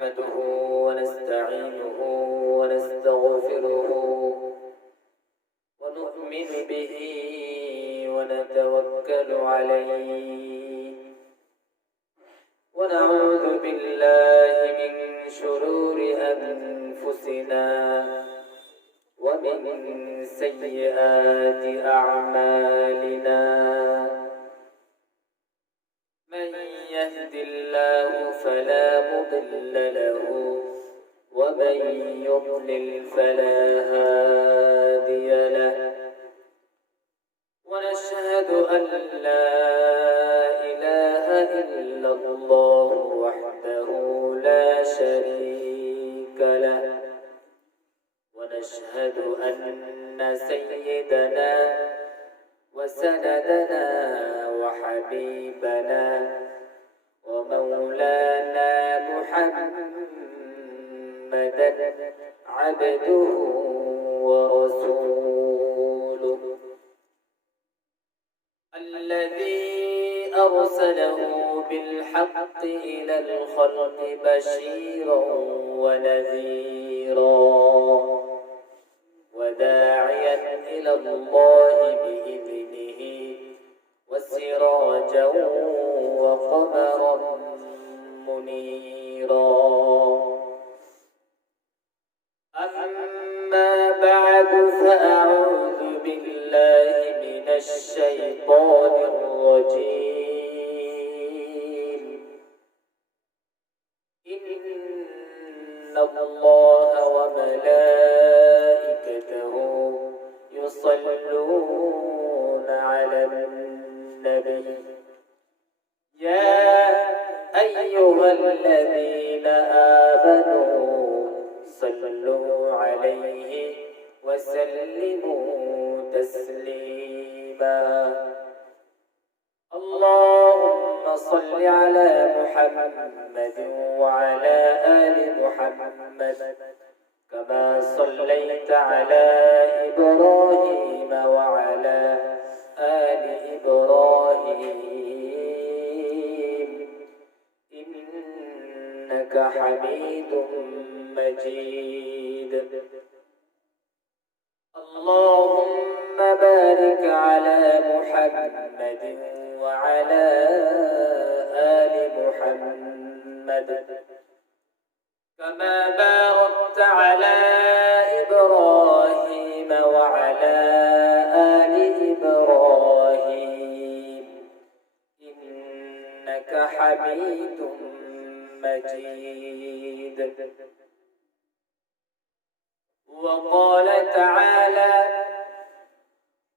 نحمده ونستعينه ونستغفره ونؤمن به ونتوكل عليه ونعوذ بالله من شرور أنفسنا ومن سيئات أعمالنا من يهد الله فلا مضل له ومن يضلل فلا هادي له ونشهد أن لا إله إلا الله وحده لا شريك له ونشهد أن سيدنا وسندنا وحبيبنا ومولانا محمدا عبده ورسوله الذي أرسله بالحق إلى الخلق بشيرا ونذيرا وداعيا إلى الله بإذنه وسراجا وقمرا منيرا أما بعد فأعوذ بالله من الشيطان الرجيم إن الله وملائكته يصلون على النبي يا أيها الذين آمنوا صلوا عليه وسلموا تسليما اللهم صل على محمد وعلى آل محمد كما صليت على إبراهيم وعلى آل إبراهيم إنك حميد مجيد اللهم بارك على محمد وعلى آل محمد كما باركت على إبراهيم وعلى آل إبراهيم إنك حميد مجيد وقال تعالى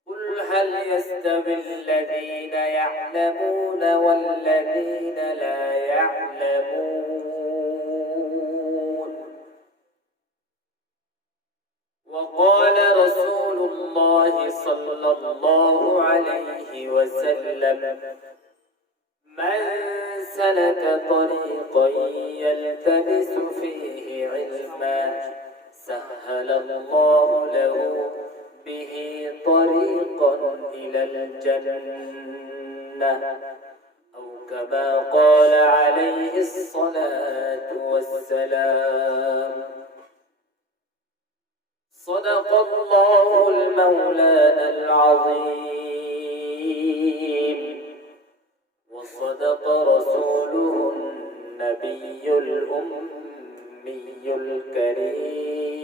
قل هل يستوي الذين يعلمون والذين لا يعلمون وقال رسول الله صلى الله عليه وسلم من سلك طريقا يلتمس فيه علما سهل الله له به طريقا إلى الجنة أو كما قال عليه الصلاة والسلام صدق الله المولانا العظيم وصدق رسوله النبي الأمي الكريم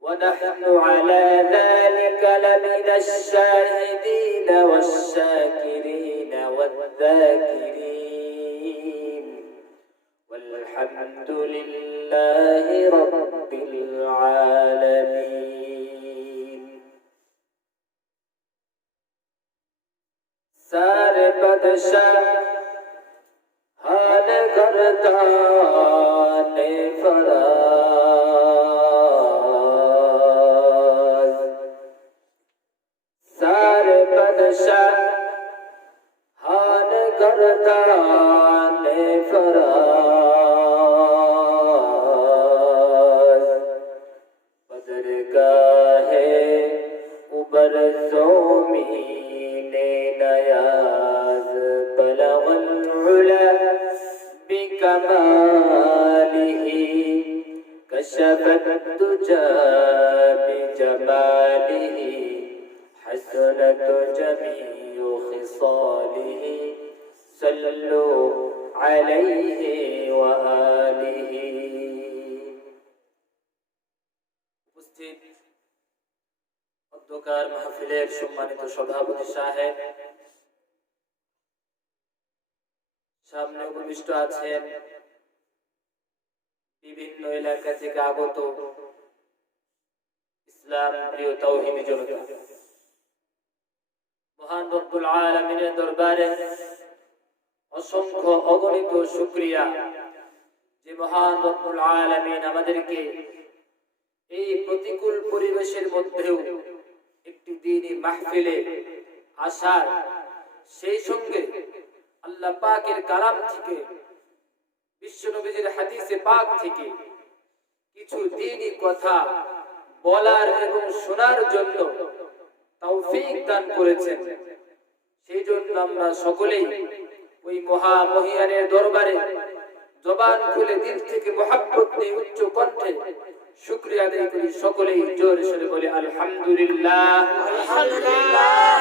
ونحن على ذلك لمن الشاهدين والشاكرين والذاكرين والحمد لله رب العالمين سارے بدشاہ حال گردان فراز سارے بدشاہ حال گردان فراز بدرگاہ ابر زومین نیاز بلغ العلا كماله كشف الدجى بجماله حسنت جميع خصاله صلوا عليه وآله উপস্থিত অধ্যকার মাহফিলের সম্মানিত সভাপতি সাহেব, সামনে উপবিষ্ট আছেন বিভিন্ন এলাকা থেকে আগত ইসলাম প্রিয় তাওহীদি জনতা। মহান রব্বুল আলামিনের দরবারে অসংখ্য অগণিত শুকরিয়া যে মহান রব্বুল আলামিন আমাদেরকে এই প্রতিকূল পরিবেশের মধ্যেও একটি দ্বীনি মাহফিলে আসার, সেই সঙ্গে আল্লাহ পাকের কালাম থেকে, বিশ্ব নবীর হাদিসে পাক থেকে কিছু দ্বীনি কথা বলার এবং শোনার জন্য তৌফিক দান করেছেন। সেই জন্য আমরা সকলেই ওই মহামহিয়ানের দরবারে জবান খুলে দিল থেকে মহব্বত নিয়ে উচ্চ কণ্ঠে শুকরিয়া আদায় করি। সকলেই জোরে সোরে বলে আলহামদুলিল্লাহ, আলহামদুলিল্লাহ।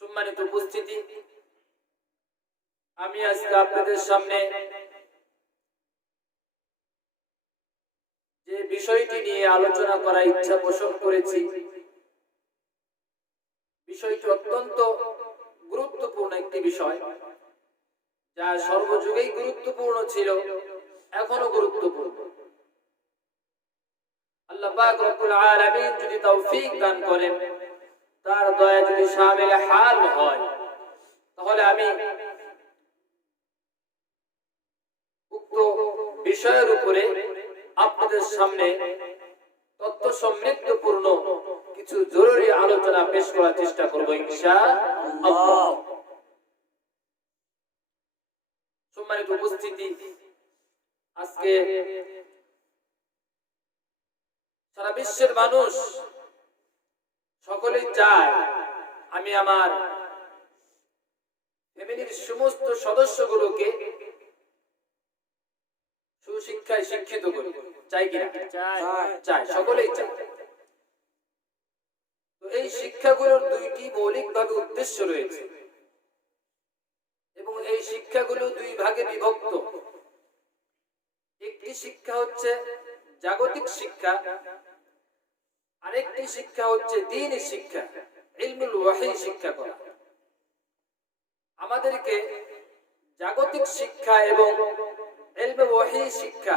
সম্মানিত উপস্থিতি, আমি আজকে আপনাদের সামনে যে বিষয়টি নিয়ে আলোচনা করার ইচ্ছা পোষণ করেছি, বিষয়টি অত্যন্ত গুরুত্বপূর্ণ একটি বিষয়, যা সর্বযুগেই গুরুত্বপূর্ণ ছিল, এখনো গুরুত্বপূর্ণ। আল্লাহ পাক রব্বুল আলামিন যদি তৌফিক দান করেন, তার দয়া যদি শামিল হাল হয়, তাহলে আমি উক্ত বিষয়ের উপরে আপনাদের সামনে তথ্য সমৃদ্ধপূর্ণ কিছু জরুরি আলোচনা পেশ করার চেষ্টা করব ইনশাআল্লাহ। সম্মানিত উপস্থিতি, আজকে সারা বিশ্বের মানুষ সকলেই চায় আমি আমার ফ্যামিলির সমস্ত সদস্যগুলোকে সুশিক্ষায় শিক্ষিত করি। চাই কিনা? চাই, সকলেই চায়। তো এই শিক্ষাগুলোর দুইটি মৌলিকভাবে উদ্দেশ্য রয়েছে এবং এই শিক্ষাগুলো দুই ভাগে বিভক্ত। একটি শিক্ষা হচ্ছে জাগতিক শিক্ষা, আরেকটি শিক্ষা হচ্ছে দ্বীনি শিক্ষা, ইলমুল ওয়াহী শিক্ষা করা। আমাদেরকে জাগতিক শিক্ষা এবং ইলমুল ওয়াহী শিক্ষা,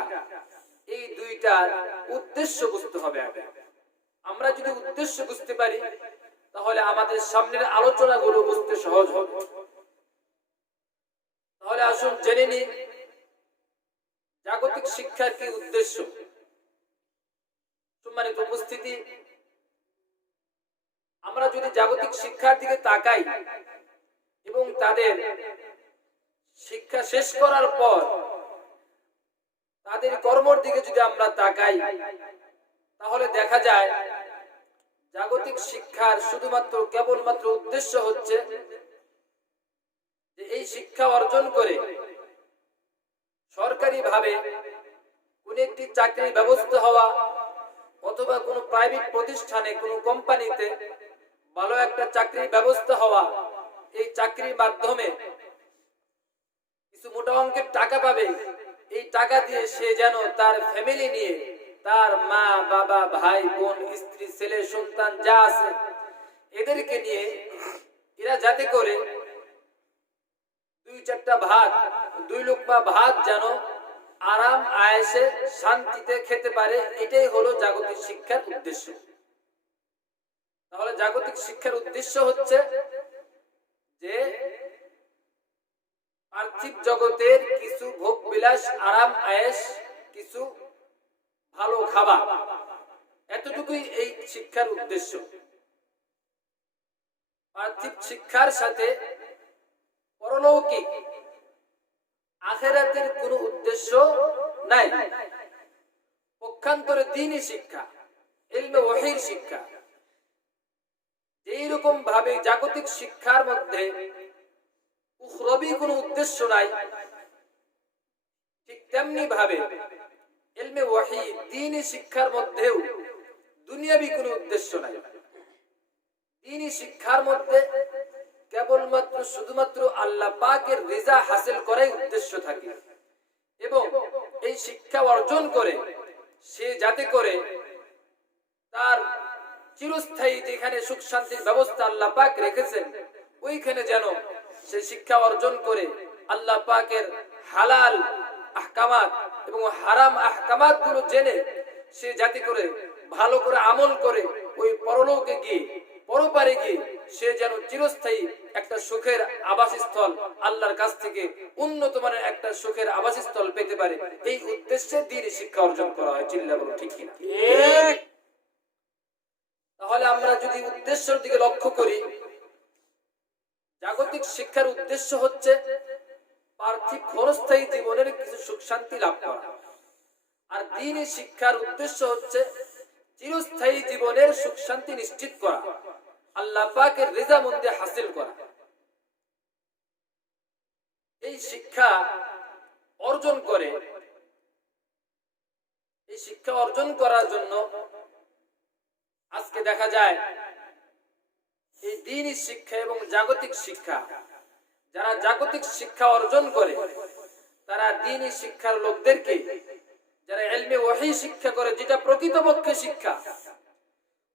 এই দুইটার উদ্দেশ্য বুঝতে হবে আগে। আমরা যদি উদ্দেশ্য বুঝতে পারি, তাহলে আমাদের সামনের আলোচনাগুলো বুঝতে সহজ হবে। তাহলে আসুন জেনে নিই জাগতিক শিক্ষার কি উদ্দেশ্য। সম্মানিত উপস্থিতি, আমরা যদি জাগতিক শিক্ষার দিকে তাকাই এবং তাদের শিক্ষা শেষ করার পর তাদের কর্মের দিকে যদি আমরা তাকাই, তাহলে দেখা যায় জাগতিক শিক্ষার শুধুমাত্র কেবলমাত্র উদ্দেশ্য হচ্ছে যে এই শিক্ষা অর্জন করে সরকারিভাবে কোন একটি চাকরির ব্যবস্থা হওয়া, অথবা কোনো প্রাইভেট প্রতিষ্ঠানে, কোনো কোম্পানিতে ভালো একটা চাকরির ব্যবস্থা হওয়া। এই চাকরির মাধ্যমে কিছু মোটা অঙ্কের টাকা পাবে, এই টাকা দিয়ে সে যেন তার ফ্যামিলি নিয়ে, তার মা বাবা ভাই বোন স্ত্রী ছেলে সন্তান যা আছে এদেরকে নিয়ে এরা যাতে করে দুই চারটা ভাত, দুই লুকমা ভাত যেন আরাম আয়েশে শান্তিতে খেতে পারে, এটাই হলো জাগতিক শিক্ষার উদ্দেশ্য। তাহলে জাগতিক শিক্ষার উদ্দেশ্য হচ্ছে যে পার্থিব জগতের কিছু ভোগ বিলাস, আরাম আয়েশ, কিছু ভালো খাবার, এতটুকুই এই শিক্ষার উদ্দেশ্য। পার্থিব শিক্ষার সাথে পরলৌকিক আখিরাতের কোনো উদ্দেশ্য নাই। পক্ষান্তরে দ্বীনি শিক্ষা, ইলমে ওয়াহীর শিক্ষা, এইরকম ভাবে জাগতিক শিক্ষার মধ্যে উখরবি কোনো উদ্দেশ্য নাই, ঠিক তেমনি ভাবে ইলমে ওয়াহি দ্বীনি শিক্ষার মধ্যেও দুনিয়াবি কোনো উদ্দেশ্য নাই। দ্বীনি শিক্ষার মধ্যে কেবলমাত্র শুধুমাত্র আল্লাহ পাকের রিজা হাসিল করাই উদ্দেশ্য থাকে, এবং এই শিক্ষা অর্জন করে সে যাতে করে তার চিরস্থায়ী যেখানে সুখ শান্তির ব্যবস্থা আল্লাহ পাক রেখেছেন ওইখানে যেন সে শিক্ষা অর্জন করে আল্লাহ পাকের হালাল আহকামাত এবং হারাম আহকামাত গুলো জেনে সে যাতে করে ভালো করে আমল করে ওই পরলোকে গিয়ে পরপারে গিয়ে সে যেন চিরস্থায়ী একটা সুখের আবাসস্থল আল্লাহর কাছ থেকে উন্নত মানের একটা সুখের আবাসস্থল পেতে পারে, এই উদ্দেশ্যে দ্বীনি শিক্ষা অর্জন করা হয়। চিল্লা বলো ঠিক কিনা? তাহলে আমরা যদি উদ্দেশ্যের দিকে লক্ষ্য করি, জাগতিক শিক্ষার উদ্দেশ্য হচ্ছে পার্থিব ক্ষণস্থায়ী জীবনের কিছু সুখ শান্তি লাভ করা, আর দ্বীনি শিক্ষার উদ্দেশ্য হচ্ছে চিরস্থায়ী জীবনের সুখ শান্তি নিশ্চিত করা, আল্লাহ পাকের রিজামন্দি হাসিল করা। এই শিক্ষা অর্জন করে, এই শিক্ষা অর্জন করার জন্য আজকে দেখা যায় এই দ্বীনি শিক্ষা এবং জাগতিক শিক্ষা, যারা জাগতিক শিক্ষা অর্জন করে তারা দ্বীনি শিক্ষার লোকদেরকে, যারা ইলমে ওয়াহি শিক্ষা করে যেটা প্রকৃতপক্ষে শিক্ষা,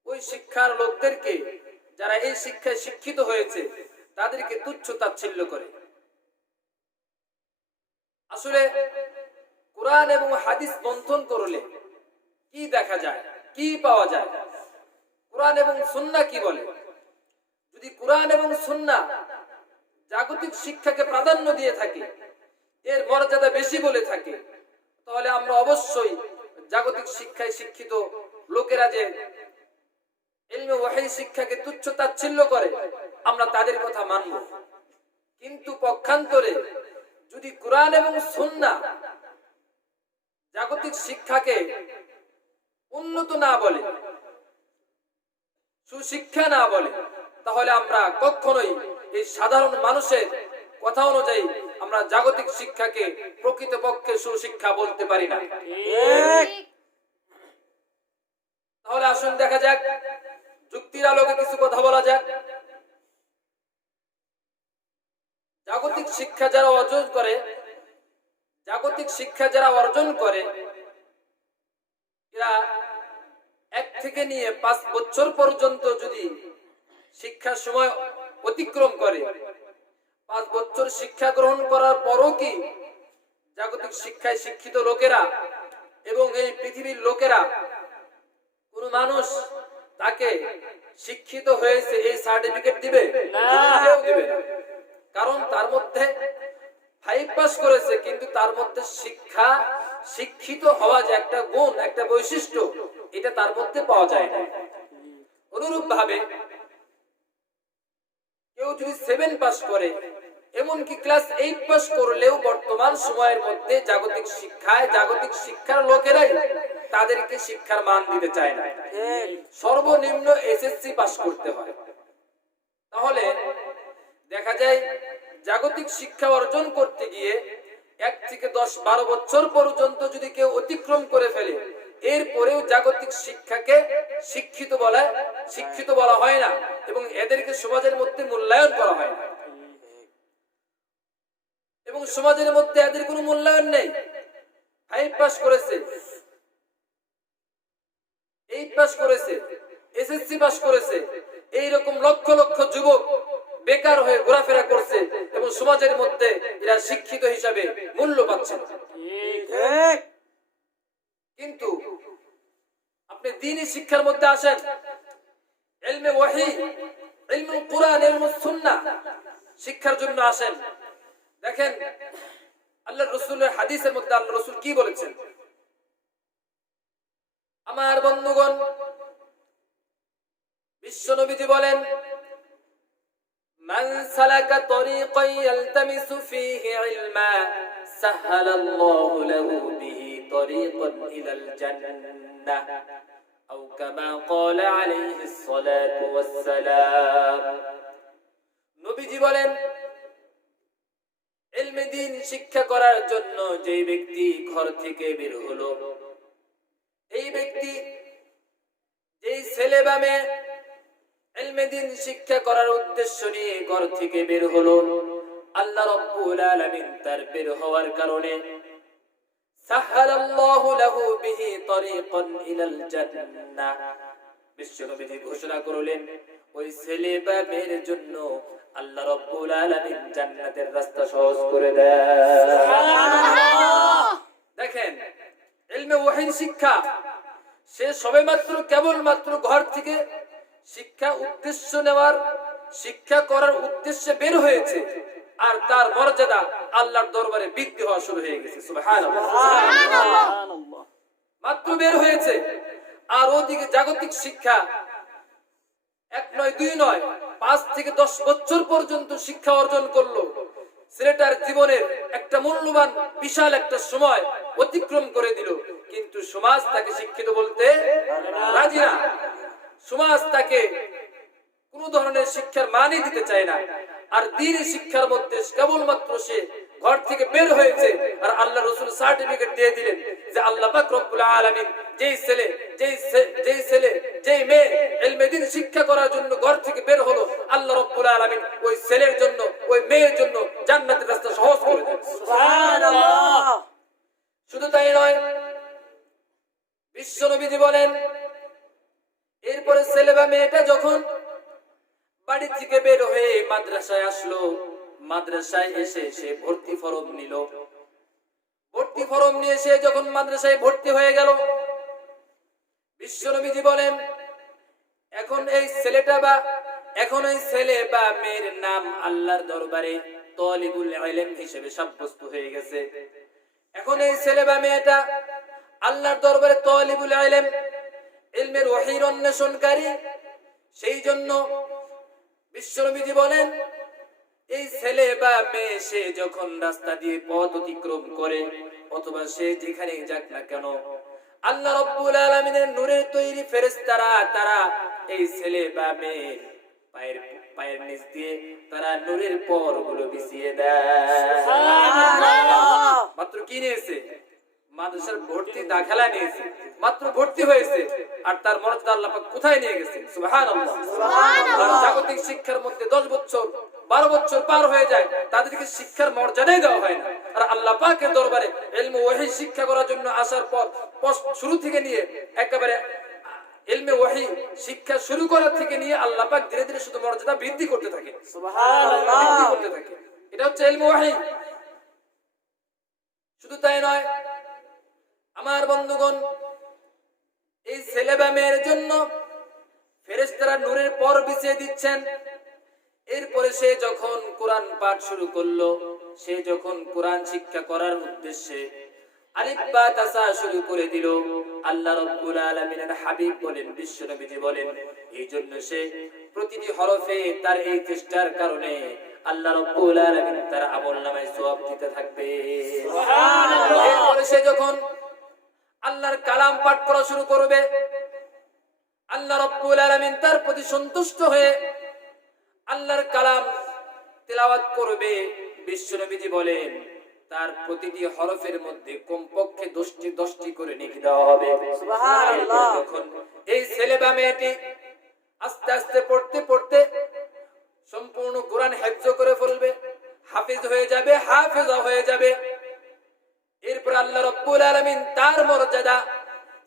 ওই শিক্ষার লোকদেরকে, যারা এই শিক্ষায় শিক্ষিত হয়েছে তাদেরকে তুচ্ছ তাচ্ছিল্য করে। আসলে কোরআন এবং হাদিস মন্থন করলে কি দেখা যায়, কি পাওয়া যায়? কোরআন এবং সুন্নাহ কি বলে? যদি কোরআন এবং সুন্নাহ জাগতিক শিক্ষাকে প্রাধান্য দিয়ে থাকে, এর মর্যাদা বেশি বলে থাকে, তাহলে আমরা অবশ্যই জাগতিক শিক্ষায় শিক্ষিত লোকেরা যে ইলমে ওয়াহি শিক্ষাকে তুচ্ছ তাচ্ছিল্য করে আমরা তাদের কথা মানব। কিন্তু পক্ষান্তরে যদি কোরআন এবং সুন্নাহ জাগতিক শিক্ষাকে উন্নত না বলে, সুশিক্ষা না বলে, তাহলে আমরা কখনোই এই সাধারণ মানুষের কথা অনুযায়ী আমরা জাগতিক শিক্ষাকে প্রকৃতপক্ষে সুশিক্ষা বলতে পারি না। তাহলে আসুন দেখা যাক, যুক্তির আলোকে কিছু কথা বলা যাক। জাগতিক শিক্ষা যারা অর্জন করে, জাগতিক শিক্ষা যারা অর্জন করে, এরা 1 থেকে নিয়ে 5 বছর পর্যন্ত যদি শিক্ষার সময় অতিক্রম করে, 5 বছর শিক্ষা গ্রহণ করার পরও কি জাগতিক শিক্ষায় শিক্ষিত লোকেরা এবং এই পৃথিবীর লোকেরা, কোন মানুষ তাকে শিক্ষিত হয়েছে এই সার্টিফিকেট দিবে? কেউ দিবে না। কারণ তার মধ্যে 5 পাস করেছে, কিন্তু তার মধ্যে শিক্ষা, শিক্ষিত হওয়া যে একটা গুণ, একটা বৈশিষ্ট্য, এটা তার মধ্যে পাওয়া যায় না। অনুরূপ ভাবে কেউ যদি 7 পাস করে, এমনকি ক্লাস 8 পাস করলেও বর্তমান সময়ের মধ্যে জাগতিক শিক্ষায়, জাগতিক শিক্ষার লোকেরাই তাদেরকে শিক্ষার মান দিতে চায় না। সর্বনিম্ন এসএসসি পাস করতে হয়। তাহলে দেখা যায় জাগতিক শিক্ষা অর্জন করতে গিয়ে 1 থেকে 10-12 বছর পর্যন্ত যদি কেউ অতিক্রম করে ফেলে, এরপরেও জাগতিক শিক্ষাকে শিক্ষিত বলা হয় না, এবং এদেরকে সমাজের মধ্যে মূল্যায়ন করা হয় না, এবং সমাজের মধ্যে এদের কোনো মূল্যায়ন নেই। 5 পাস করেছে, 8 পাস করেছে, এসএসসি পাস করেছে, এইরকম লক্ষ লক্ষ যুবক বেকার হয়ে ঘোরাফেরা করছে, এবং সমাজের মধ্যে এরা শিক্ষিত হিসাবে মূল্য পাচ্ছে না। কিন্তু আপনি দ্বীনি শিক্ষার মধ্যে আসেন, ইলমে ওয়াহি, ইলমুল কুরআন, ইলমুস সুন্নাহ শিক্ষার জন্য আসেন। দেখেন আল্লাহর রাসূলের হাদিসের মধ্যে আল্লাহর রাসূল কি বলেছেন? আমার বন্ধুগণ, বিশ্ব নবীজি বলেন, মান সালাকা তরিকান ইয়ালতামিসু ফীহি ইলমা সাহালাল্লাহু লাহু বিহি তরিকান ইলাল জান্নাহ আও কামা ক্বালা আলাইহিস সালাতু ওয়াস সালাম। নবীজি বলেন, ইলমে দ্বীন শিক্ষা করার জন্য যে ব্যক্তি ঘর থেকে বের হলো, এই ব্যক্তি যেই ছেলে বা মেয়ে ইলমে দ্বীন শিক্ষা করার উদ্দেশ্য নিয়ে ঘর থেকে বের হলো, আল্লাহ রাব্বুল আলামিন তার বের হওয়ার কারণে সাহালাল্লাহু লাহু বিহি তরিকান ইলাল জান্নাহ, বিশ্বনবী ঘোষণা করলেন ওই ছেলে বা মেয়ের জন্য আল্লাহ রাব্বুল আলামিন জান্নাতের রাস্তা সহজ করে দেন। সুবহানাল্লাহ। দেখেন, ইলমে ওয়াহির শিক্ষা সে সবেমাত্র কেবলমাত্র ঘর থেকে শিক্ষা উদ্দেশ্য নেওয়ার, শিক্ষা করার উদ্দেশ্যে বের হয়েছে, আর তার মর্যাদা আল্লাহর দরবারে বৃদ্ধি হওয়া শুরু হয়ে গেছে। সুবহানাল্লাহ। মাত্র বের হয়েছে, আর ওদিকে জাগতিক শিক্ষা 1 নয় 2 নয় 5 থেকে 10 বছর পর্যন্ত শিক্ষা অর্জন করলো। ছেলেটার জীবনের একটা মূল্যবান বিশাল একটা সময় অতিক্রম করে দিল, কিন্তু সমাজ তাকে শিক্ষিত বলতে রাজি না। সমাজ তাকে কোন ধরনের শিক্ষার মানই দিতে চায় না। আর দ্বীনি শিক্ষার মধ্যে কেবলমাত্র সে ঘর থেকে বের হয়েছে, আর আল্লাহ রাসূল সার্টিফিকেট দিয়ে দিলেন যে আল্লাহ পাক রব্বুল আলামিন যেই ছেলে যেই মেয়ে ইলমে দ্বীন শিক্ষা করার জন্য ঘর থেকে বের হলো, আল্লাহ রব্বুল আলামিন ওই ছেলের জন্য, ওই মেয়ের জন্য জান্নাতের রাস্তা সহজ করে দেন। সুবহানাল্লাহ। শুধু তাই নয়, বিশ্বনবীজি বলেন এরপরে ছেলে বা মেয়েটা যখন বাড়ি থেকে বের হয়ে মাদ্রাসায় আসলো, মাদ্রাসায় এসে সে ভর্তি ফরম নিল। ভর্তি ফরম নিয়ে সে যখন মাদ্রাসায় ভর্তি হয়ে গেল, বিশ্বনবীজি বলেন এখন এই ছেলে বা মেয়ের নাম আল্লাহর দরবারে তালিবুল ইলম হিসেবে সাব্যস্ত হয়ে গেছে। এখন এই ছেলে বা মেয়েটা আল্লাহর দরবারে তালিবুল ইলম, ইলমের ওয়াহির অন্বেষণকারী। সেই জন্য বিশ্বনবীজি বলেন এই ছেলে বা মেয়ে সে যখন রাস্তা দিয়ে পথ অতিক্রম করে, অথবা সে যেখানে যাক না কেন, আল্লাহ রাব্বুল আলামিনের নূরের তৈরি ফেরেশতারা তারা এই ছেলে বা মেয়ের পায়ের নিচ দিয়ে তারা নূরের পরগুলো বিছিয়ে দেয়। সুবহানাল্লাহ। মাত্র কি নিয়েছে? মাদ্রাসার ভর্তি দাখিলা নিয়েছে, মাত্র ভর্তি হয়েছে, আর তার মর্যাদা আল্লাহ পাক কোথায় নিয়ে গেছেন। সুবহানাল্লাহ। সুবহানাল্লাহ। জাগতিক শিক্ষার মধ্যে 10 বছর 12 বছর পার হয়ে যায়, তাদেরকে শিক্ষার মর্যাদাই দেওয়া হয় না। আর আল্লাহ পাকের দরবারে ইলমে ওয়াহি শিক্ষা করার জন্য আসার পর শুরু থেকে নিয়ে একেবারে ইলমে ওয়াহি শিক্ষা শুরু করার থেকে নিয়ে আল্লাহ পাক ধীরে ধীরে শুধু মর্যাদা বৃদ্ধি করতে থাকে। সুবহানাল্লাহ। বৃদ্ধি করতে থাকে। এটা হচ্ছে ইলমে ওয়াহি। শুধু তাই নয় আমার বন্ধুগণ, এই ছেলে বা মেয়ের জন্য ফেরেশতারা নূরের পর বিছিয়ে দিচ্ছেন। এরপরে সে যখন কোরআন পাঠ শুরু করলো, সে যখন কোরআন শিক্ষা করার উদ্দেশ্যে আলিফ বা তাসা শুরু করে দিল, আল্লাহ রাব্বুল আলামিনের হাবিব বলেন, বিশ্বনবীজি বলেন এই জন্য সে প্রতিটি হরফে তার এই চেষ্টার কারণে আল্লাহ রাব্বুল আলামিন তার আমলনামায় সওয়াব দিতে থাকবে। সুবহানাল্লাহ। এরপরে সে যখন আল্লাহর কালাম পাঠ করা শুরু করবে, আল্লাহ রাব্বুল আলামিন তার প্রতি সন্তুষ্ট হয়ে আল্লাহর কালাম তেলাওয়াত করবে। বিশ্বনবীজি বলেন তার প্রতিটি হরফের মধ্যে কমপক্ষে 10টি করে নেকি দেওয়া হবে। সুবহানাল্লাহ। যখন এই ছেলে বা মেয়েটি আস্তে আস্তে পড়তে পড়তে সম্পূর্ণ কোরআন হিফজ করে ফেলবে, হাফেজ হয়ে যাবে, হাফেজা হয়ে যাবে, এরপর আল্লাহ রাব্বুল আলামিন তার মর্যাদা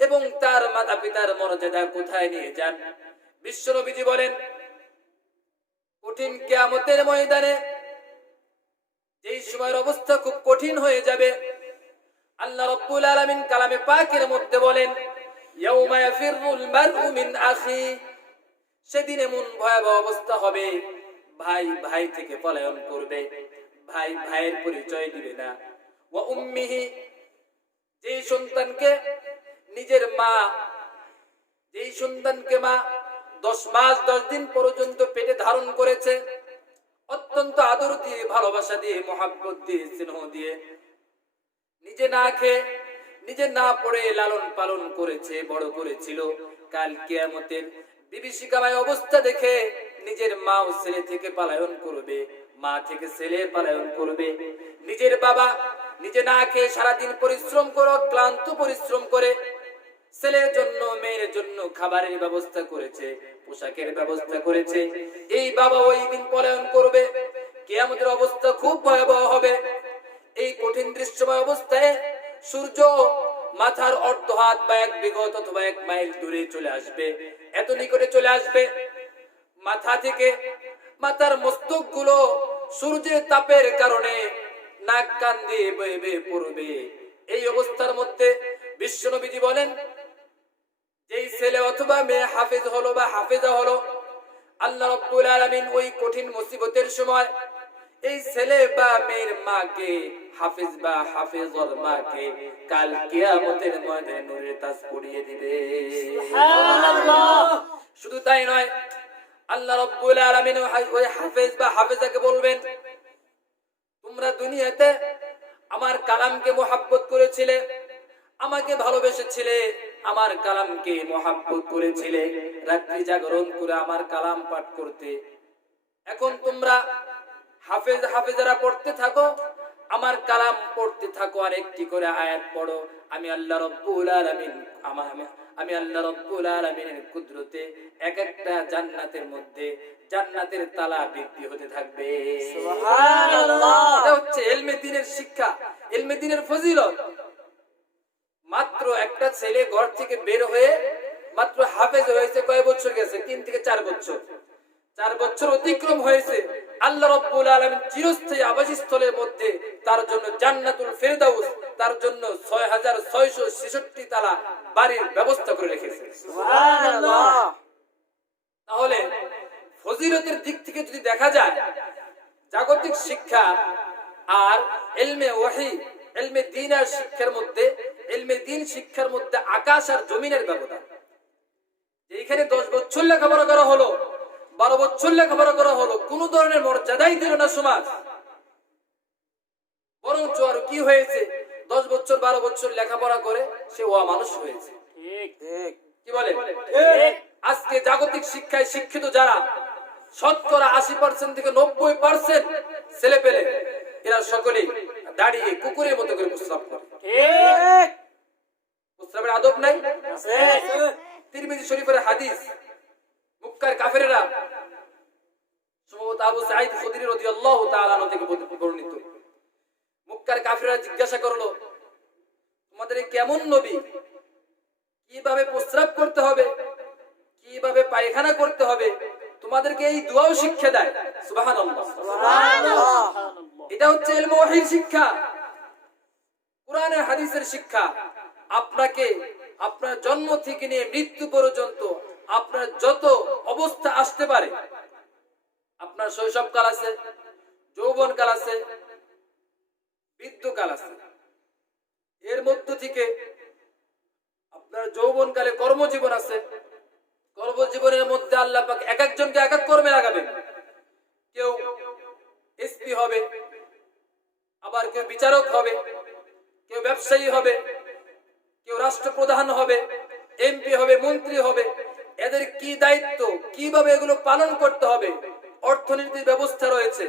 এবং তার মাতা-পিতার মর্যাদা কোথায় নিয়ে যান। বিশ্বনবীজি বলেন কঠিন কিয়ামতের ময়দানে যেই সময়ের অবস্থা খুব কঠিন হয়ে যাবে, আল্লাহ রাব্বুল আলামিন কালামে পাকের মধ্যে বলেন ইয়াউমা ইয়াফিরুল মারউ মিন আখি, সেদিন এমন ভয়াবহ অবস্থা হবে, ভাই ভাই থেকে পলায়ন করবে, ভাই ভাইয়ের পরিচয় দিবে না। ওয়া উম্মিহি, যেই সন্তানকে মা 10 মাস 10 দিন পর্যন্ত পেটে ধারণ করেছে, অত্যন্ত আদর দিয়ে, ভালোবাসা দিয়ে, মহব্বত দিয়ে, স্নেহ দিয়ে, নিজে না খেয়ে নিজে না পড়ে লালন পালন করেছে, বড় করেছিল, কাল কিয়ামতের বিভীষিকাময় অবস্থা দেখে নিজের মা ও ছেলে থেকে পলায়ন করবে, মা থেকে ছেলে পলায়ন করবে, নিজের বাবা নিজে না খেয়ে সারাদিন পরিশ্রম করে, ক্লান্ত পরিশ্রম করে ছেলের জন্য মেয়ের জন্য খাবারের ব্যবস্থা করেছে, পোশাকের ব্যবস্থা করেছে। এই বাবা ওই দিন পলায়ন করবে, কিয়ামতের অবস্থা খুব ভয়াবহ হবে। এই কঠিন দৃশ্যময় অবস্থায় সূর্য মাথার অর্ধ হাত বা 1 বিঘত অথবা 1 মাইল দূরে চলে আসবে, এত নিকটে চলে আসবে। মাথা থেকে মাথার মস্তক গুলো সূর্যের তাপের কারণে নাক কান দিয়ে বয়ে বয়ে পড়বে। এই অবস্থার মধ্যে বিশ্বনবীজি বলেন, যেই ছেলে অথবা মেয়ে হাফেজ হলো বা হাফেজা হলো, আল্লাহ রাব্বুল আলামিন ওই কঠিন মুসিবতের সময় এই ছেলে বা মেয়ের মাকে, হাফেজ বা হাফেজর মাকে কাল কিয়ামতের ময়দানে নূরের তাজ পরিয়ে দিবে। সুবহানাল্লাহ। শুধু তাই নয়, আল্লাহ রাব্বুল আলামিন ওই হাফেজ বা হাফেজাকে বলবেন, তোমরা দুনিয়াতে আমার কালামকে মুহাব্বত করেছিলে, আমাকে ভালোবেসেছিলে, আমার কালামকে মুহাব্বত করেছিলে, রাত্রি জাগরণ করে আমার কালাম পাঠ করতে। এখন তোমরা হাফেজ হাফেজারা পড়তে থাকো, আমার কালাম পড়তে থাকো, আর একটি করে আয়াত পড়ো। আমি আল্লাহ রাব্বুল আলামিন আমি আল্লাহ রাব্বুল আলামিনের কুদরতে এক একটা জান্নাতের মধ্যে জান্নাতের তালা বৃদ্ধি হতে থাকবে। সুবহানাল্লাহ। এটা হচ্ছে ইলমে দ্বীনের শিক্ষা, ইলমে দ্বীনের ফজিলত। মাত্র একটা ছেলে ঘর থেকে বের হয়ে মাত্র হাফেজ হয়েছে, কয় বছর গেছে? 3 থেকে 4 বছর। 4 বছর অতিক্রম হয়েছে, আল্লাহ রাব্বুল আলামিন চিরস্থায়ী আবাসস্থলের মধ্যে তার জন্য জান্নাতুল ফেরদাউস, তার জন্য 6666 তালা বাড়ির ব্যবস্থা করে রেখেছে। সুবহানাল্লাহ। তাহলে ফজিলতের দিক থেকে যদি দেখা যায়, জাগতিক শিক্ষা আর ইলমে ওয়াহি, ইলমে দ্বীন আর শিক্ষার মধ্যে, ইলমে দ্বীন শিক্ষার মধ্যে আকাশ আর জমিনের ব্যবধান। এইখানে 10 বছর লেখাপড়া করা হলো, 12 বছর লেখাপড়া করা হলো, কোন ধরনের মর্যাদাই দিল না সমাজ। বরঞ্চ আর কি হয়েছে, 10 বছর 12 বছর লেখাপড়া করে সে অমানুষ হয়েছে। কি বলে? আজকে জাগতিক শিক্ষায় শিক্ষিত যারা, শতকরা 80% থেকে 90% ছেলে পেলে, এরা সকলেই দাঁড়িয়ে কুকুরের মতো করে প্রস্রাব করে। প্রস্রাবের আদব নাই। তিরমিজি শরীফের হাদিস, মক্কার কাফেররা, সম্ভবত আবু সাঈদ খুদরি রাদিয়াল্লাহু তাআলা আনহু থেকে বর্ণিত, মক্কার কাফেররা জিজ্ঞাসা করলো, তোমাদের কেমন নবী, কিভাবে প্রস্রাব করতে হবে, কিভাবে পায়খানা করতে হবে, তোমাদেরকে এই দোয়াও শিক্ষা দেয়। সুবহানাল্লাহ, সুবহানাল্লাহ। এটা হচ্ছে ইলমে ওয়াহির শিক্ষা, কুরআনের হাদিসের শিক্ষা। আপনাকে আপনার জন্ম থেকে নিয়ে মৃত্যু পর্যন্ত আপনার যত অবস্থা আসতে পারে, আপনার শৈশবকাল আছে, যৌবনকাল আছে, বৃদ্ধকাল আছে, এর মধ্য থেকে আপনার যৌবনকালে কর্মজীবন আছে, কর্মজীবনের মধ্যে আল্লাহ পাক এক একজনকে এক এক কর্মে লাগাবেন। কেউ এসপি হবে, আবার কেউ বিচারক হবে, কেউ ব্যবসায়ী হবে, কেউ রাষ্ট্রপ্রধান হবে, এমপি হবে, মন্ত্রী হবে। এদের কি দায়িত্ব, কিভাবে এগুলো পালন করতে হবে, অর্থনীতির ব্যবস্থা রয়েছে।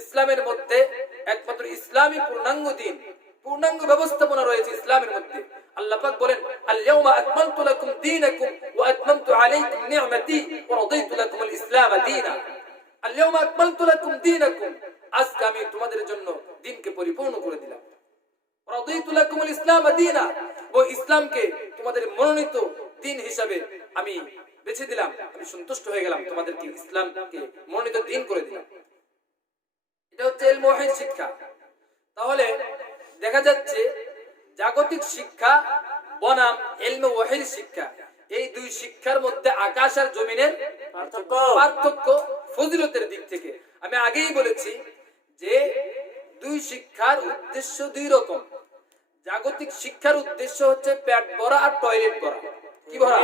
ইসলামের মধ্যে একমাত্র ইসলামী পূর্ণাঙ্গ দিন, পূর্ণাঙ্গ ব্যবস্থাপনা রয়েছে ইসলামের মধ্যে। আল্লাহ পাক বলেন, আল-ইয়াওমা আকমালতু লাকুম দীনাকুম ওয়া আতমামতু আলাইকুম নি'মাতি ওয়া রাদিতু লাকুমুল ইসলাম দীনা। আল-ইয়াওমা আকমালতু লাকুম দীনাকুম, আজকে আমি তোমাদের জন্য দ্বীনকে পরিপূর্ণ করে দিলাম। রাদিতু লাকুমুল ইসলাম দীনা, ও ইসলামকে তোমাদের মনোনীত দ্বীন হিসাবে আমি বেছে দিলাম, আমি সন্তুষ্ট হয়ে গেলাম, তোমাদেরকে ইসলামকে মনোনীত দ্বীন করে দিলাম। এটা হচ্ছে ইলমে ওয়াহির শিক্ষা। তাহলে দেখা যাচ্ছে জাগতিক শিক্ষা বনাম ইলমে ওয়াহির শিক্ষা, এই দুই শিক্ষার মধ্যে আকাশ আর জমিনের পার্থক্য ফজিলতের দিক থেকে। আমি আগেই বলেছি যে দুই শিক্ষার উদ্দেশ্য দুই রকম। জাগতিক শিক্ষার উদ্দেশ্য হচ্ছে পেট ভরা আর টয়লেট ভরা। কি ভরা?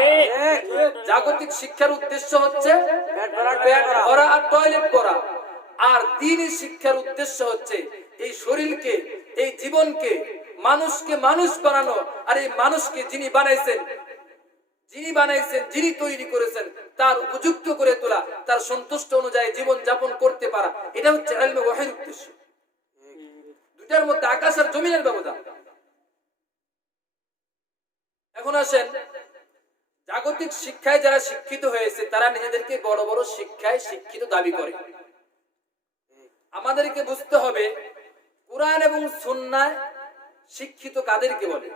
জাগতিক শিক্ষার উদ্দেশ্য হচ্ছে পেট ভরা আর টয়লেট ভরা। আর দ্বীনি শিক্ষার উদ্দেশ্য হচ্ছে এই শরীরকে, এই জীবনকে, মানুষকে মানুষ বানানো, আর এই মানুষকে যিনি বানাইছেন, যিনি তৈরি করেছেন, তার উপযুক্ত করে তোলা, তার সন্তুষ্ট অনুযায়ী জীবন যাপন করতে পারা। এটা হচ্ছে ইলমে ওয়াহির উদ্দেশ্য। দুইটার মধ্যে আকাশ আর জমিনের ব্যবধান। এখন আসেন, জাগতিক শিক্ষায় যারা শিক্ষিত হয়েছে তারা নিজেদেরকে বড় বড় শিক্ষায় শিক্ষিত দাবি করে। আমাদেরকে বুঝতে হবে কুরআন এবং সুন্নাহ শিক্ষিত কাদেরকে বলে।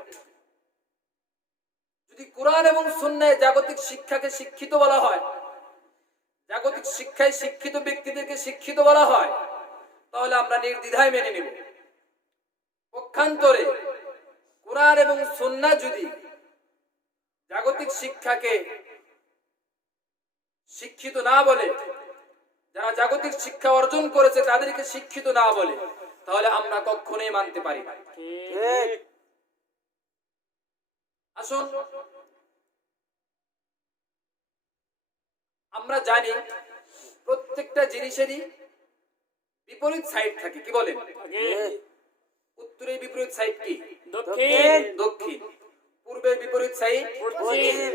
যদি কুরআন এবং সুন্নাহে জাগতিক শিক্ষাকে শিক্ষিত বলা হয়, জাগতিক শিক্ষায় শিক্ষিত ব্যক্তিদেরকে শিক্ষিত বলা হয়, তাহলে আমরা নির্দ্বিধায় মেনে নেব। পক্ষান্তরে কুরআন এবং সুন্নাহ যদি জাগতিক শিক্ষাকে শিক্ষিত না বলে, যারা জাগতিক শিক্ষা অর্জন করেছে তাদেরকে শিক্ষিত না বলে, তাহলে আমরা কখনোই মানতে পারি না। আসুন, আমরা জানি প্রত্যেকটা জিনিসেরই বিপরীত সাইড থাকে, কি বলেন? উত্তরের বিপরীত সাইড কি? দক্ষিণ। পূর্বের বিপরীত সাইড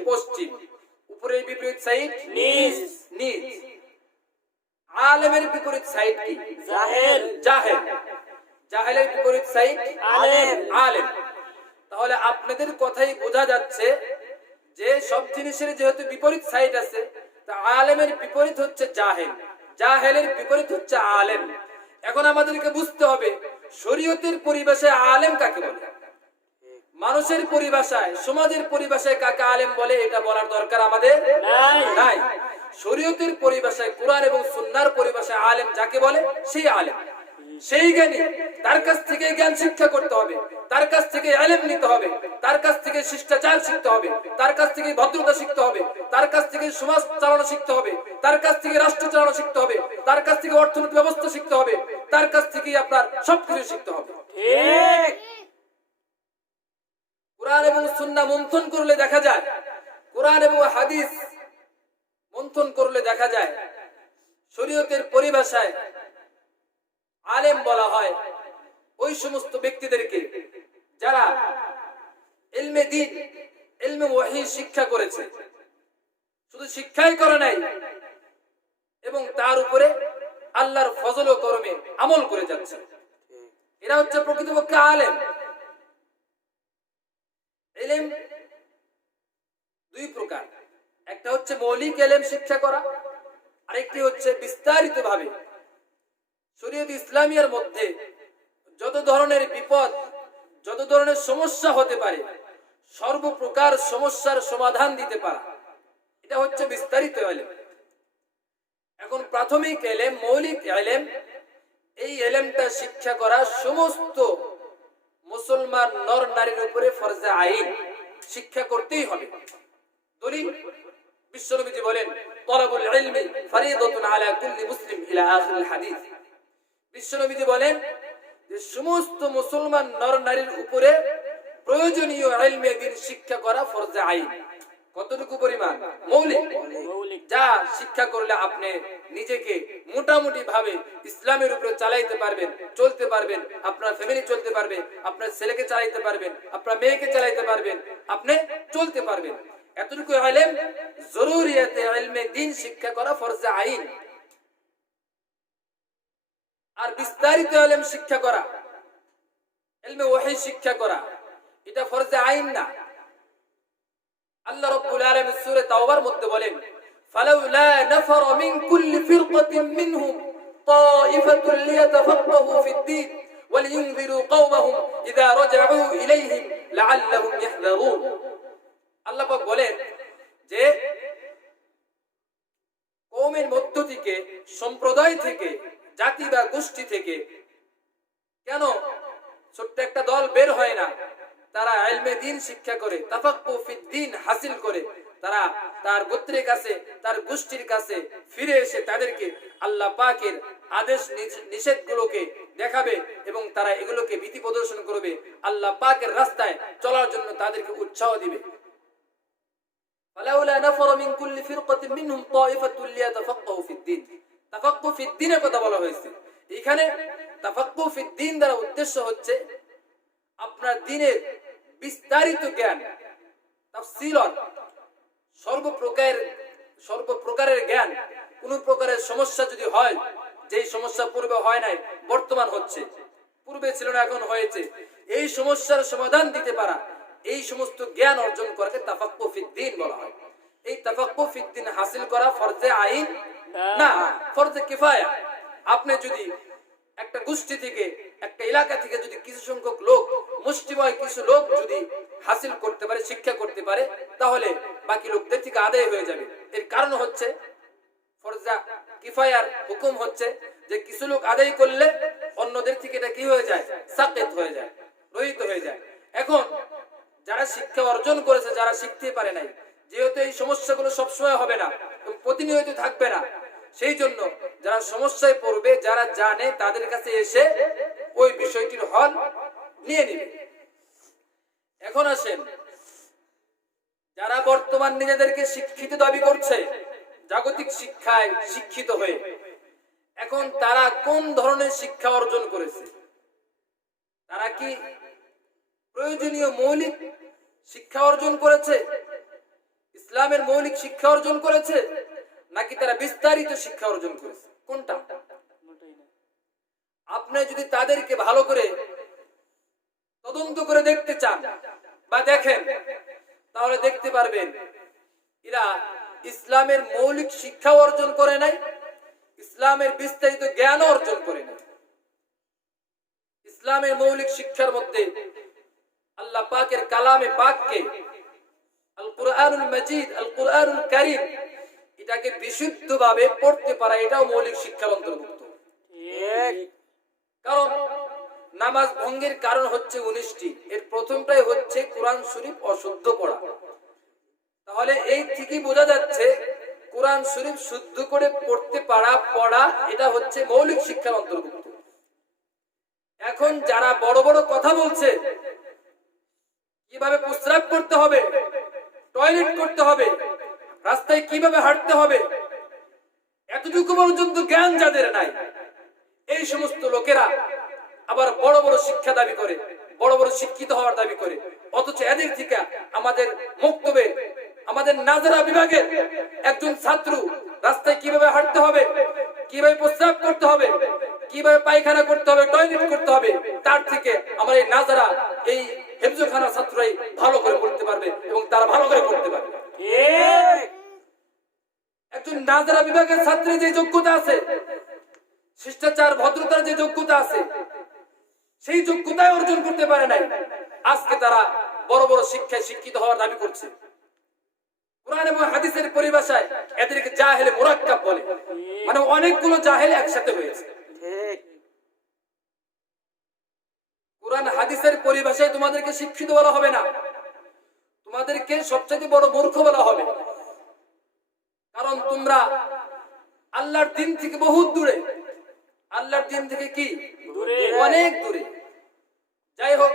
পশ্চিম। উপরের বিপরীত সাইড নিচ। আলেমের বিপরীত সাইড কি? জাহেল। জাহেলের বিপরীত সাইড আলেম। তাহলে আপনাদের কথাই বোঝা যাচ্ছে যে সব জিনিসের যেহেতু বিপরীত সাইড আছে, তা আলেমের বিপরীত হচ্ছে জাহেল, জাহেলের বিপরীত হচ্ছে আলেম। এখন আমাদেরকে বুঝতে হবে শরীয়তের পরিভাষায় আলেম কাকে বলে, মানুষের পরিভাষায়, সমাজের পরিভাষায় কাকে আলেম বলে, এটা বলার দরকার আমাদের নাই। শরীয়তের পরিভাষায়, কুরআন এবং সুন্নাহর পরিভাষায় আলেম যাকে বলে সেই আলেম, সেই জ্ঞানী। তার কাছ থেকে জ্ঞান শিক্ষা করতে হবে, তার কাছ থেকে ইলম নিতে হবে, তার কাছ থেকে শিষ্টাচার শিখতে হবে, তার কাছ থেকে ভদ্রতা শিখতে হবে, তার কাছ থেকে সমাজ চালানো শিখতে হবে, তার কাছ থেকে রাষ্ট্র চালানো শিখতে হবে, তার কাছ থেকে অর্থনৈতিক ব্যবস্থা শিখতে হবে, তার কাছ থেকে আপনার সবকিছু শিখতে হবে। ঠিক। কুরআন এবং সুন্নাহ মন্থন করলে দেখা যায়, কুরআন এবং হাদিস মন্থন করলে দেখা যায় শরীয়তের পরিভাষায় আলেম বলা হয় ওই সমস্ত ব্যক্তিদেরকে যারা ইলমে দ্বীন, ইলমে ওয়াহী শিক্ষা করেছে, শুধু শিক্ষাই করে নাই এবং তার উপরে আল্লাহর ফজল ও করমে আমল করে যাচ্ছে, এরা হচ্ছে প্রকৃতপক্ষে আলেম। ইলম দুই প্রকার, একটা হচ্ছে মৌলিক ইলম শিক্ষা করা, আরেকটি হচ্ছে বিস্তারিত ভাবে শরীয়ত ইসলামিয়ার মধ্যে যত ধরনের বিপদ, যত ধরনের সমস্যা হতে পারে, সর্বপ্রকার সমস্যার সমাধান দিতে পারা, এটা হচ্ছে বিস্তারিত ইলম। এখন প্রাথমিক ইলম, মৌলিক ইলম, এই ইলমটা শিক্ষা করা সমস্ত মুসলমান নর নারীর উপরে ফরজে আইন, শিক্ষা করতেই হবে। দলিল বিশ্বনবীজি বলেন, তলাবুল ইলমি ফরিদাতুন আলা কুল্লি মুসলিম ইলা আখিরিল হাদিস। বিশ্বনবীজি বলেন যে সমস্ত মুসলমান নর নারীর উপরে প্রয়োজনীয় ইলমে দ্বীন শিক্ষা করা ফরজে আইন। কতটুকু পরিমাণ? মৌলিক। যা শিক্ষা করলে আপনি নিজেকে মোটামুটি ভাবে ইসলামের উপরে চালাইতে পারবেন, চলতে পারবেন, আপনার ফ্যামিলি চলতে পারবে, আপনার ছেলেকে চালাইতে পারবেন, আপনার মেয়েকে চালাইতে পারবেন, আপনি চলতে পারবেন। এতটুকু ইলম জরুরিয়াতে ইলমে দ্বীন শিক্ষা করা ফরজে আইন। আর বিস্তারিত ইলম শিক্ষা করা, ইলমে ওয়াহী শিক্ষা করা, এটা ফরজে আইন না। আল্লাহ রাব্বুল আলামিন সূরা তাওবার মধ্যে বলেন, ফালাউলা নাফারা মিন কুল্লি ফিরকাতিন মিনহুম তাইফাতুন লিয়াতাফাক্কাহু ফিদ-দীন ওয়া লিয়ুনযিরু কওমাহুম ইযা রাজাউ ইলাইহিম লাআল্লাহুম ইয়াহযারুন। আল্লাহ পাক বলেন যে কওমের মধ্য থেকে, সম্প্রদায় থেকে, জাতি বা গোষ্ঠী থেকে কেন ছোট্ট একটা দল বের হয় না, তারা ইলমে দ্বীন শিক্ষা করে, তাফাক্কুহ ফিদ-দীন হাসিল করে, তারা তার গোত্রের কাছে, তার গোষ্ঠীর কাছে ফিরে এসে তাদেরকে আল্লাহ পাকের আদেশ নিষেধগুলোকে দেখাবে এবং তারা এগুলোকে ভীতি প্রদর্শন করবে, আল্লাহ পাকের রাস্তায় চলার জন্য তাদেরকে উৎসাহ দিবে। ফালাউলা নাফারা মিন কুল্লি ফিরকাতিন মিনহুম তাইফাতুন লিয়াতাফাক্কাহু ফিদ-দীন। তাফাক্কুহ ফিদ-দীনের কথা বলা হয়েছে এখানে। তাফাক্কুহ ফিদ-দীন দ্বারা উদ্দেশ্য হচ্ছে আপনার দ্বীনের বিস্তারিত জ্ঞান, তাফসীলন, সর্বপ্রকারের জ্ঞান। কোন প্রকারের সমস্যা যদি হয়, যেই সমস্যা পূর্বে হয় নাই, বর্তমান হচ্ছে, পূর্বে ছিল না, এখন হয়েছে। এই সমস্যার সমাধান দিতে পারা, এই সমস্ত জ্ঞান অর্জন করাকে তাফাক্কুহ ফিদ্দীন বলা হয়। এই তাফাক্কুহ ফিদ্দীন হাসিল করা ফরজে আইন না, ফরজে কিফায়া। আপনি যদি একটা গোষ্ঠী থেকে, একটা এলাকা থেকে যদি কিছু সংখ্যক লোক, মুষ্টিময় কিছু লোক যদি হাসিল করতে পারে, শিক্ষা করতে পারে, তাহলে বাকি লোকদের থেকে আদায় হয়ে যাবে। এর কারণ হচ্ছে ফরজা কিফায়ার হুকুম হচ্ছে যে কিছু লোক আদায় করলে অন্যদের থেকে এটা কি হয়ে যায়, সাকিত হয়ে যায়, রহিত হয়ে যায়। এখন যারা শিক্ষা অর্জন করেছে, যারা শিখতে পারে নাই, যেহেতু এই সমস্যাগুলো সবসময় হবে না এবং প্রতিনিয়ত থাকবে না, সেই জন্য যারা সমস্যায় পড়বে, যারা জানে, তাদের কাছে এসে ওই বিষয়টির হল নিয়ে নিবে। এখন আসেন, যারা বর্তমান নিজেদেরকে শিক্ষিত দাবি করছে, জাগতিক শিক্ষায় শিক্ষিত হয়ে, এখন তারা কোন ধরনের শিক্ষা অর্জন করেছে? তারা কি প্রয়োজনীয় মৌলিক শিক্ষা অর্জন করেছে, ইসলামের মৌলিক শিক্ষা অর্জন করেছে, নাকি তারা বিস্তারিত শিক্ষা অর্জন করেছে? কোনটা? আপনি যদি তাদেরকে ভালো করে তদন্ত করে দেখতে চান বা দেখেন, তাহলে দেখতে পারবেন এরা ইসলামের মৌলিক শিক্ষা অর্জন করে নাই, ইসলামের বিস্তারিত জ্ঞান অর্জন করে নাই। ইসলামের মৌলিক শিক্ষার মধ্যে আল্লাহ পাকের কালামে পাককে, আল কুরআনুল মাজিদ, আল কুরআনুল কারীম, এটাকে বিশুদ্ধভাবে পড়তে পারা, এটাও মৌলিক শিক্ষার অন্তর্ভুক্ত। কারণ নামাজ ভঙ্গের কারণ হচ্ছে 19টি। এর প্রথমটাই হচ্ছে কোরআন শরীফ অশুদ্ধ পড়া। তাহলে এই থেকেই বোঝা যাচ্ছে কোরআন শরীফ শুদ্ধ করে পড়তে পারা, পড়া, এটা হচ্ছে মৌলিক শিক্ষার অন্তর্ভুক্ত। এখন যারা বড় বড় কথা বলছে, কিভাবে প্রস্রাব করতে হবে, টয়লেট করতে হবে, রাস্তায় কিভাবে হাঁটতে হবে, এতটুকু পর্যন্ত জ্ঞান যাদের নাই, এই সমস্ত লোকেরা আবার বড় বড় শিক্ষা দাবি করে, বড় বড় শিক্ষিত হওয়ার দাবি করে। অথচ এদের থেকে আমাদের মক্তবে, আমাদের নাজারা বিভাগের একজন ছাত্র রাস্তায় কিভাবে হাঁটতে হবে, কিভাবে প্রস্রাব করতে হবে, কিভাবে পায়খানা করতে হবে, টয়লেট করতে হবে, তার থেকে আমার এই নাজারা, এই হেফজখানা ছাত্ররাই ভালো করে পড়তে পারবে এবং তারা ভালো করে পড়তে পারবে। একজন নাজারা বিভাগের ছাত্রের যে যোগ্যতা আছে, শিষ্টাচার ভদ্রতার যে যোগ্যতা আছে, সেই যোগ্যতায় অর্জন করতে পারে নাই, আজকে তারা বড় বড় শিক্ষায় শিক্ষিত হওয়ার দাবি করছে। কোরআন এবং হাদিসের পরিভাষায় এদেরকে জাহেলে মুরাক্কাব বলে, মানে অনেকগুলো জাহেল একসাথে হয়েছে। কোরআন হাদিসের পরিভাষায় তোমাদেরকে শিক্ষিত বলা হবে না, তোমাদেরকে সবচেয়ে বড় মূর্খ বলা হবে। কারণ তোমরা আল্লাহর দিন থেকে বহুত দূরে, আল্লাহর দিন থেকে কি অনেক দূরে। যাই হোক,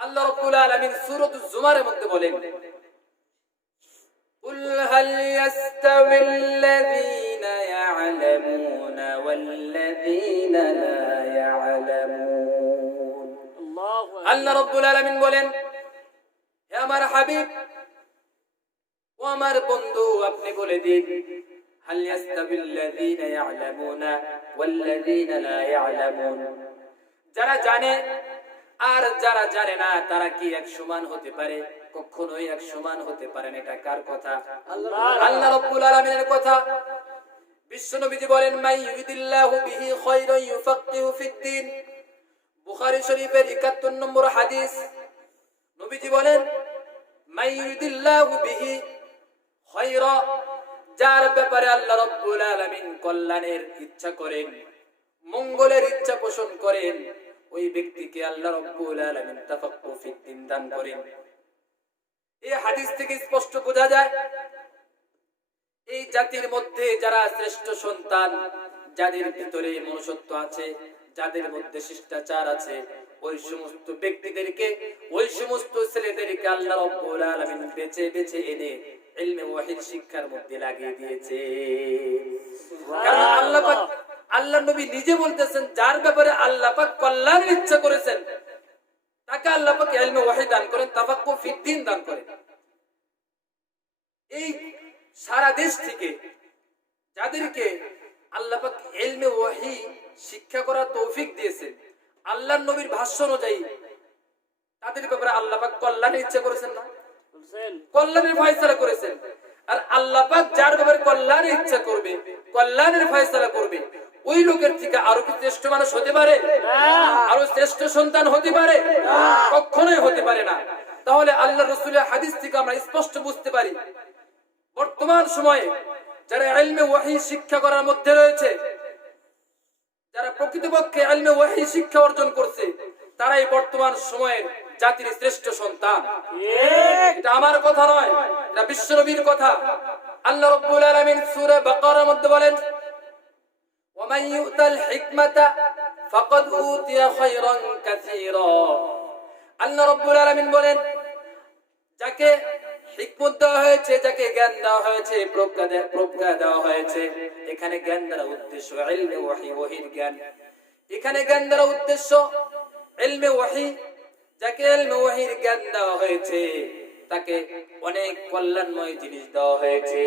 আল্লাহ রাব্বুল আলামিন সূরাতুজ জুমারের মধ্যে বলেন, কুল হাল ইয়াস্তাবিল্লাযীনা ইয়া'লামুনা ওয়াল্লাযীনা লা ইয়া'লামুন। আল্লাহ রাব্বুল আলামিন বলেন, হে আমার হাবিব, ও আমার বন্ধু, আপনি বলে দিন, হাল ইয়াস্তাবিল্লাযীনা ইয়া'লামুনা ওয়াল্লাযীনা লা ইয়া'লামুন, যারা জানে আর যারা জানে না, তারা কি এক সমান হতে পারে? কখনোই এক সমান হতে পারে না। এটা কার কথা? আল্লাহ রাব্বুল আলামিনের কথা। বিশ্বনবীজি বলেন, মাই ইউরিদিল্লাহু বিহি খায়রান ইউফাক্কিহু ফিদ্দীন। বুখারী শরীফের 71 নম্বর হাদিস। নবীজি বলেন, মাই ইউরিদিল্লাহু বিহি খায়রা, যার ব্যাপারে আল্লাহ রাব্বুল আলামিন কল্যাণের ইচ্ছা করেন, মঙ্গলের ইচ্ছা পোষণ করেন, ওই ব্যক্তিকে আল্লাহ রাব্বুল আলামিন তাফাক্কুহু ফিদ্দীন দান করেন। এই হাদিস থেকে স্পষ্ট বোঝা যায়, এই জাতির মধ্যে যারা শ্রেষ্ঠ সন্তান, যাদের ভিতরে মনুষ্যত্ব আছে, যাদের মধ্যে শিষ্টাচার আছে, ওই সমস্ত ব্যক্তিদেরকে, ওই সমস্ত ছেলেদেরকে আল্লাহ রাব্বুল আলামিন বেছে বেছে এনে ইলমে ওয়াহির শিক্ষার মধ্যে লাগিয়ে দিয়েছে। কারণ আল্লাহ নবী নিজে বলতেছেন, যার ব্যাপারে আল্লাহ পাক কল্যাণের ইচ্ছা করেছেন, তাকে আল্লাহ পাক ইলমে ওয়াহি দান করেন, তাফাক্কুহু ফিদ্দীন দান করেন। এই সারা দেশ থেকে যাদেরকে আল্লাহ পাক ইলমে ওয়াহি শিক্ষা করার তৌফিক দিয়েছেন, আল্লাহর নবীর ভাষ্য অনুযায়ী তাদের ব্যাপারে আল্লাহ পাক কল্যাণের ইচ্ছা করেছেন না? কল্যাণের ফয়সালা করেছেন। আর আল্লাহ পাক যার ব্যাপারে কল্যাণের ইচ্ছা করবে, কল্যাণের ফয়সালা করবে, ওই লোকের থেকে আরো কি শ্রেষ্ঠ মানুষ হতে পারে? আরো শ্রেষ্ঠ সন্তান হতে পারে? কখনোই হতে পারে না। তাহলে আল্লাহ রাসূলের হাদিস থেকে আমরা স্পষ্ট বুঝতে পারি, বর্তমান সময়ে যারা ইলমে ওয়াহী শিক্ষা করার মধ্যে রয়েছে, যারা প্রকৃতপক্ষে ইলমে ওয়াহী শিক্ষা অর্জন করছে, তারাই বর্তমান সময়ের জাতির শ্রেষ্ঠ সন্তান। এটা আমার কথা নয়, এটা বিশ্বনবীর কথা। আল্লাহ রাব্বুল আলামিন সূরা বাকারার মধ্যে বলেন, ওয়া মান ইউতাল হিকমাতা ফাকাদ উতিয়া খায়রান কাসীরা। আল্লাহ রাব্বুল আলামিন বলেন, যাকে হিকমত দেওয়া হয়েছে, যাকে জ্ঞান দেওয়া হয়েছে, প্রজ্ঞা দেওয়া হয়েছে, এখানে জ্ঞান দ্বারা উদ্দেশ্য ইলমে ওয়াহী, ওয়াহীর জ্ঞান। এখানে জ্ঞান দ্বারা উদ্দেশ্য ইলমে ওয়াহী। যাকে ইলমে ওয়াহীর জ্ঞান দেওয়া হয়েছে, তাকে অনেক কল্যাণময় জিনিস দেওয়া হয়েছে।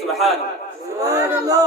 সুবহানাল্লাহ, সুবহানাল্লাহ।